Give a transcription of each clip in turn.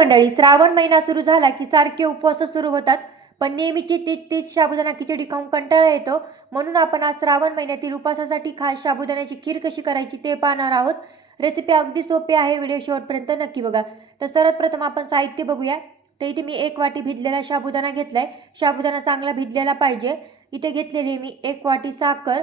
मंडळी श्रावण महिना सुरू झाला की सारखे उपवास सुरू होतात. पण नेहमीची तीच तीच साबुदाणा खिचडी खाऊन कंटाळा येतो. म्हणून आपण आज श्रावण महिन्यातील उपवासासाठी खास साबुदाण्याची खीर कशी करायची ते पाहणार आहोत. रेसिपी अगदी सोपी आहे व्हिडिओ शेवटपर्यंत नक्की बघा. तर सर्वात प्रथम आपण साहित्य बघूया. तर इथे मी एक वाटी भिजलेला साबुदाणा घेतलाय. साबुदाणा चांगला भिजलेला पाहिजे. इथे घेतलेली मी एक वाटी साखर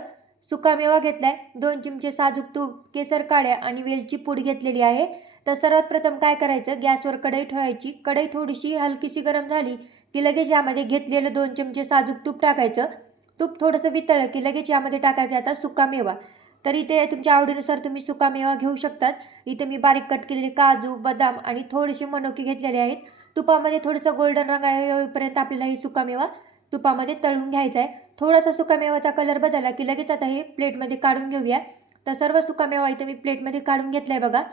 सुकामेवा घेतलाय. दोन चिमचे साजूक तूप केसर काड्या आणि वेलची पूड घेतलेली आहे. तर सर्वात प्रथम काय करायचं? गॅसवर कढई ठेवायची. कढई थोडीशी हलकीशी गरम झाली की लगेच यामध्ये घेतलेलं दोन चमचे साजूक तूप टाकायचं. तूप थोडंसं वितळलं की लगेच यामध्ये टाकायचं. आता सुकामेवा तर इथे तुमच्या आवडीनुसार तुम्ही सुकामेवा घेऊ शकतात. इथे मी बारीक कट केलेले काजू बदाम आणि थोडेसे मनोके घेतलेले आहेत. तुपामध्ये थोडंसं गोल्डन रंग येईपर्यंत आपल्याला ही सुकामेवा तुपामध्ये तळून घ्यायचा आहे. थोडासा सुकामेवाचा कलर बदलला की लगेच आता हे प्लेटमध्ये काढून घेऊया. तर सर्व सुकामेवा इथं मी प्लेटमध्ये काढून घेतला आहे बघा.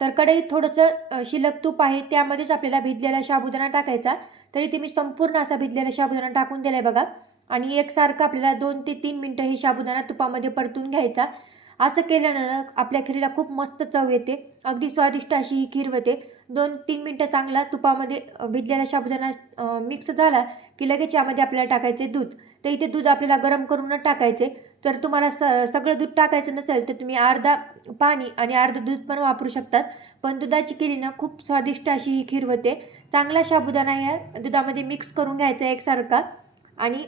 तर कढईत थोडंसं शिलक शिल्लक तूप आहे त्यामध्येच आपल्याला भिजलेला साबुदाणा टाकायचा. तर इथे मी संपूर्ण असा भिजलेला साबुदाणा टाकून दिला आहे बघा. आणि एकसारखं आपल्याला दोन ते तीन मिनटं हे साबुदाणा तुपामध्ये परतून घ्यायचा. असं केल्यानं आपल्या खिरीला खूप मस्त चव येते. अगदी स्वादिष्ट अशी ही खीर होते. दोन तीन मिनटं चांगला तुपामध्ये भिजलेला साबुदाणा मिक्स झाला की लगेच यामध्ये आपल्याला टाकायचे दूध. तर इथे दूध आपल्याला गरम करूनच टाकायचे. तर तुम्हाला स सगळं दूध टाकायचं नसेल तर तुम्ही अर्धा पाणी आणि अर्धं दूध पण वापरू शकतात. पण दुधाची केली ना खूप स्वादिष्ट अशी ही खीर होते. चांगला साबुदाणा या दुधामध्ये मिक्स करून घ्यायचा एकसारखा आणि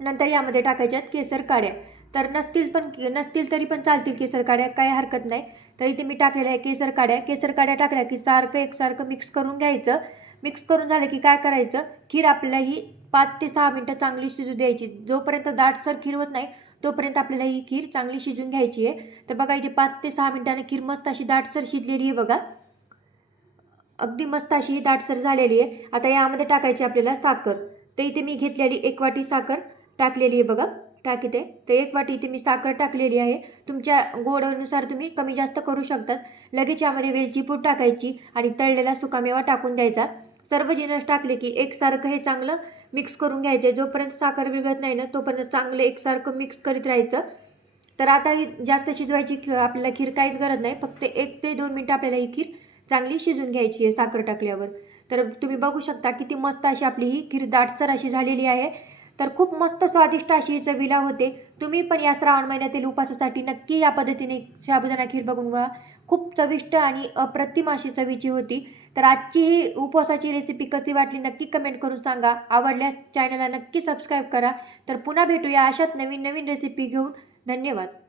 नंतर यामध्ये टाकायच्यात केसर काड्या. तर नसतील पण नसतील तरी पण चालतील केसर काड्या काही हरकत नाही. तर इथे मी टाकलेल्या आहे केसर काड्या. केसर काड्या टाकल्या की सारखं एकसारखं मिक्स करून घ्यायचं. मिक्स करून झालं की काय करायचं? खीर आपल्याला ही पाच ते सहा मिनटं चांगली शिजू द्यायची. जोपर्यंत दाटसर खीर होत नाही तोपर्यंत आपल्याला ही खीर चांगली शिजून घ्यायची आहे. तर बघा इथे पाच ते सहा मिनटाने खीर मस्त अशी दाटसर शिजलेली आहे बघा. अगदी मस्त अशी ही दाटसर झालेली आहे. आता यामध्ये टाकायची आपल्याला साखर. तर इथे मी घेतलेली एक वाटी साखर टाकलेली आहे बघा. टाकीते तर एक वाटी इथे मी साखर टाकलेली आहे. तुमच्या गोडनुसार तुम्ही कमी जास्त करू शकतात. लगेच यामध्ये वेलची पूड टाकायची आणि तळलेला सुकामेवा टाकून द्यायचा. सर्व जिनस टाकले की एकसारखं हे चांगलं मिक्स करून घ्यायचं. जोपर्यंत साखर विघत नाही ना तोपर्यंत चांगलं एकसारखं मिक्स करीत राहायचं. तर आता ही जास्त शिजवायची ख- आपल्याला खीर काहीच गरज नाही. फक्त एक ते दोन मिनटं आपल्याला ही खीर चांगली शिजून घ्यायची आहे साखर टाकल्यावर. तर तुम्ही बघू शकता किती मस्त अशी आपली ही खीर दाटसर अशी झालेली आहे. तर खूप मस्त स्वादिष्ट अशी ही चवीला होते. तुम्ही पण या श्रावण महिन्यातील उपासासाठी नक्की या पद्धतीने साबुदाणा खीर बघून व्हा खूप चविष्ट आणि अप्रतिम अशी चवीची होती. तर आजची ही उपवासाची रेसिपी कशी वाटली नक्की कमेंट करून सांगा. आवडल्यास चॅनलला नक्की सबस्क्राईब करा. तर पुन्हा भेटूया अशाच नवीन नवीन रेसिपी घेऊन. धन्यवाद.